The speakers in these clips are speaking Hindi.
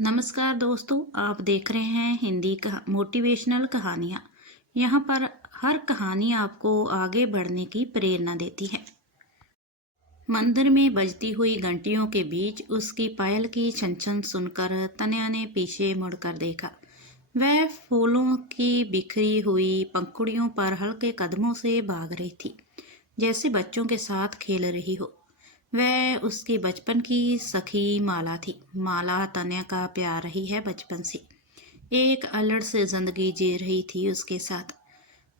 नमस्कार दोस्तों, आप देख रहे हैं हिंदी का मोटिवेशनल कहानियाँ। यहाँ पर हर कहानी आपको आगे बढ़ने की प्रेरणा देती है। मंदिर में बजती हुई घंटियों के बीच उसकी पायल की छन छन सुनकर तन्या ने पीछे मुड़कर देखा। वह फूलों की बिखरी हुई पंखुड़ियों पर हल्के कदमों से भाग रही थी, जैसे बच्चों के साथ खेल रही हो। वह उसकी बचपन की सखी माला थी। माला तन्या का प्यार रही है बचपन से। एक अल्हड़ से जिंदगी जी रही थी उसके साथ।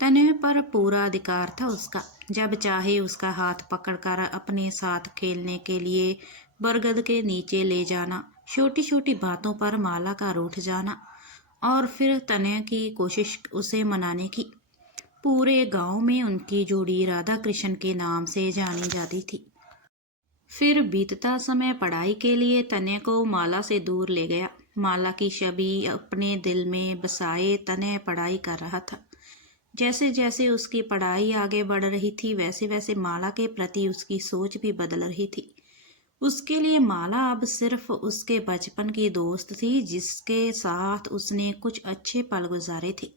तन्या पर पूरा अधिकार था उसका। जब चाहे उसका हाथ पकड़कर अपने साथ खेलने के लिए बरगद के नीचे ले जाना, छोटी छोटी बातों पर माला का रूठ जाना और फिर तन्या की कोशिश उसे मनाने की। पूरे गांव में उनकी जोड़ी राधा कृष्ण के नाम से जानी जाती थी। फिर बीतता समय पढ़ाई के लिए तन्या को माला से दूर ले गया। माला की छवि अपने दिल में बसाए तन्या पढ़ाई कर रहा था। जैसे जैसे उसकी पढ़ाई आगे बढ़ रही थी, वैसे वैसे माला के प्रति उसकी सोच भी बदल रही थी। उसके लिए माला अब सिर्फ उसके बचपन की दोस्त थी, जिसके साथ उसने कुछ अच्छे पल गुजारे थे।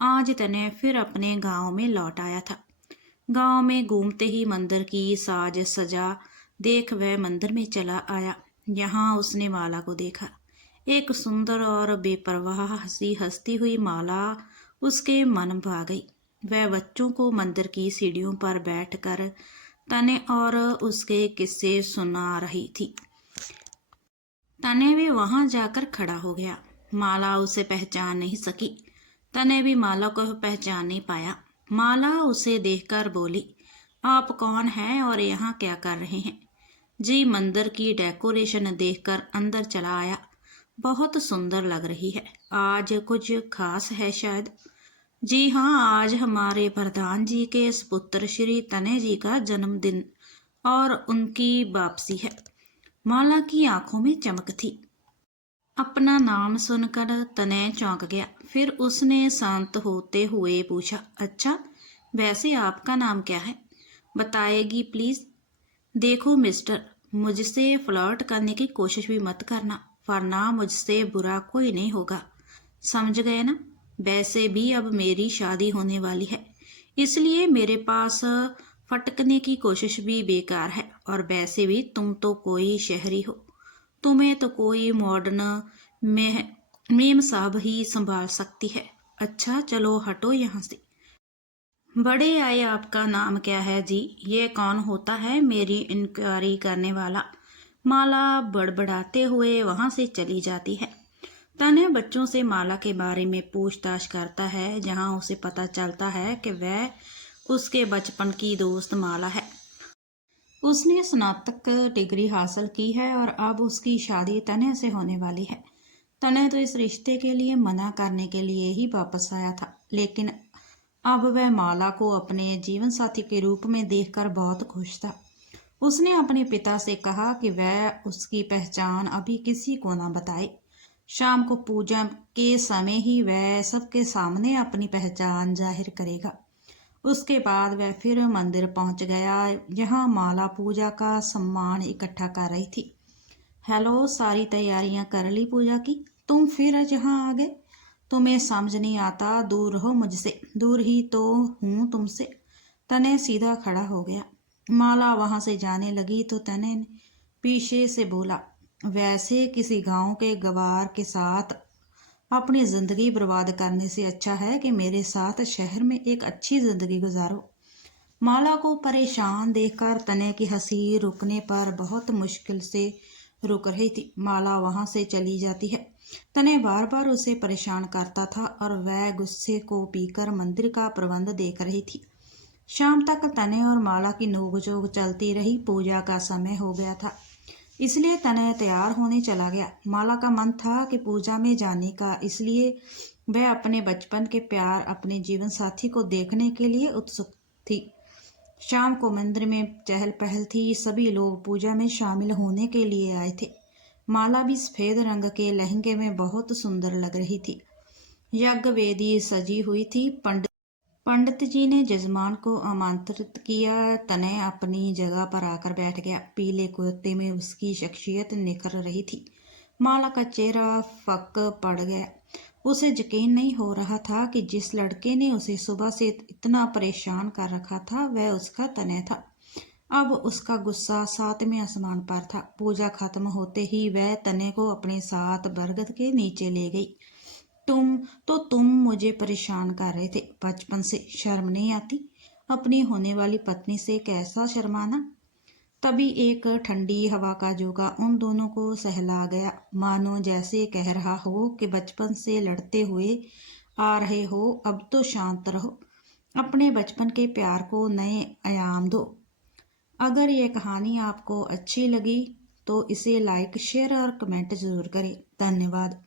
आज तन्या फिर अपने गांव में लौट आया था। गांव में घूमते ही मंदिर की साज सजा देख वह मंदिर में चला आया। यहाँ उसने माला को देखा। एक सुंदर और बेपरवाह हंसी हंसती हुई माला उसके मन भा गई। वह बच्चों को मंदिर की सीढ़ियों पर बैठकर तने और उसके किस्से सुना रही थी। तने भी वहां जाकर खड़ा हो गया। माला उसे पहचान नहीं सकी। तने भी माला को पहचान नहीं पाया। माला उसे देखकर बोली, आप कौन हैं और यहाँ क्या कर रहे हैं? जी, मंदिर की डेकोरेशन देखकर अंदर चला आया। बहुत सुंदर लग रही है। आज कुछ खास है शायद? जी हाँ, आज हमारे प्रधान जी के सुपुत्र श्री तने जी का जन्मदिन और उनकी वापसी है। माला की आंखों में चमक थी। अपना नाम सुनकर तने चौंक गया। फिर उसने शांत होते हुए पूछा, अच्छा, वैसे आपका नाम क्या है? बताएगी प्लीज? देखो मिस्टर, मुझसे फ्लर्ट करने की कोशिश भी मत करना, वरना मुझसे बुरा कोई नहीं होगा। समझ गए ना? वैसे भी अब मेरी शादी होने वाली है, इसलिए मेरे पास फटकने की कोशिश भी बेकार है। और वैसे भी तुम तो कोई शहरी हो, तुम्हें तो कोई मॉडर्न मेम साहब ही संभाल सकती है। अच्छा चलो हटो यहाँ से। बड़े आए, आपका नाम क्या है जी? ये कौन होता है मेरी इंक्वायरी करने वाला? माला बड़बड़ाते हुए वहां से चली जाती है। तन्या बच्चों से माला के बारे में पूछताछ करता है, जहां उसे पता चलता है कि वह उसके बचपन की दोस्त माला है। उसने स्नातक डिग्री हासिल की है और अब उसकी शादी तन्या से होने वाली है। तन्या तो इस रिश्ते के लिए मना करने के लिए ही वापस आया था, लेकिन अब वह माला को अपने जीवन साथी के रूप में देखकर बहुत खुश था। उसने अपने पिता से कहा कि वह उसकी पहचान अभी किसी को ना बताए। शाम को पूजा के समय ही वह सबके सामने अपनी पहचान जाहिर करेगा। उसके बाद वह फिर मंदिर पहुंच गया, जहां माला पूजा का सामान इकट्ठा कर रही थी। हेलो, सारी तैयारियां कर ली पूजा की? तुम फिर यहाँ आ गए? तुम्हें समझ नहीं आता? दूर रहो मुझसे। दूर ही तो हूँ तुमसे। तने सीधा खड़ा हो गया। माला वहां से जाने लगी तो तने ने पीछे से बोला, वैसे किसी गांव के गवार के साथ अपनी जिंदगी बर्बाद करने से अच्छा है कि मेरे साथ शहर में एक अच्छी जिंदगी गुजारो। माला को परेशान देखकर तने की हंसी रुकने पर बहुत मुश्किल से रुक रही थी। माला वहां से चली जाती है। तने बार बार उसे परेशान करता था और वह गुस्से को पीकर मंदिर का प्रबंध देख रही थी। शाम तक तने और माला की नोकझोंक चलती रही। पूजा का समय हो गया था, इसलिए तने तैयार होने चला गया। माला का मन था कि पूजा में जाने का, इसलिए वह अपने बचपन के प्यार अपने जीवन साथी को देखने के लिए उत्सुक थी। शाम को मंदिर में चहल पहल थी। सभी लोग पूजा में शामिल होने के लिए आए थे। माला भी सफेद रंग के लहंगे में बहुत सुंदर लग रही थी। यज्ञ वेदी सजी हुई थी। पंडित जी ने जजमान को आमंत्रित किया। तने अपनी जगह पर आकर बैठ गया। पीले कुर्ते में उसकी शख्सियत निखर रही थी। माला का चेहरा फक पड़ गया। उसे यकीन नहीं हो रहा था कि जिस लड़के ने उसे सुबह से इतना परेशान कर रखा था वह उसका तनय था। अब उसका गुस्सा सातवें आसमान पर था। पूजा खत्म होते ही वह तने को अपने साथ बरगद के नीचे ले गई। तुम मुझे परेशान कर रहे थे बचपन से, शर्म नहीं आती? अपनी होने वाली पत्नी से कैसा शर्माना। तभी एक ठंडी हवा का झोंका उन दोनों को सहला गया, मानो जैसे कह रहा हो कि बचपन से लड़ते हुए आ रहे हो, अब तो शांत रहो, अपने बचपन के प्यार को नए आयाम दो। अगर ये कहानी आपको अच्छी लगी तो इसे लाइक, शेयर और कमेंट ज़रूर करें। धन्यवाद।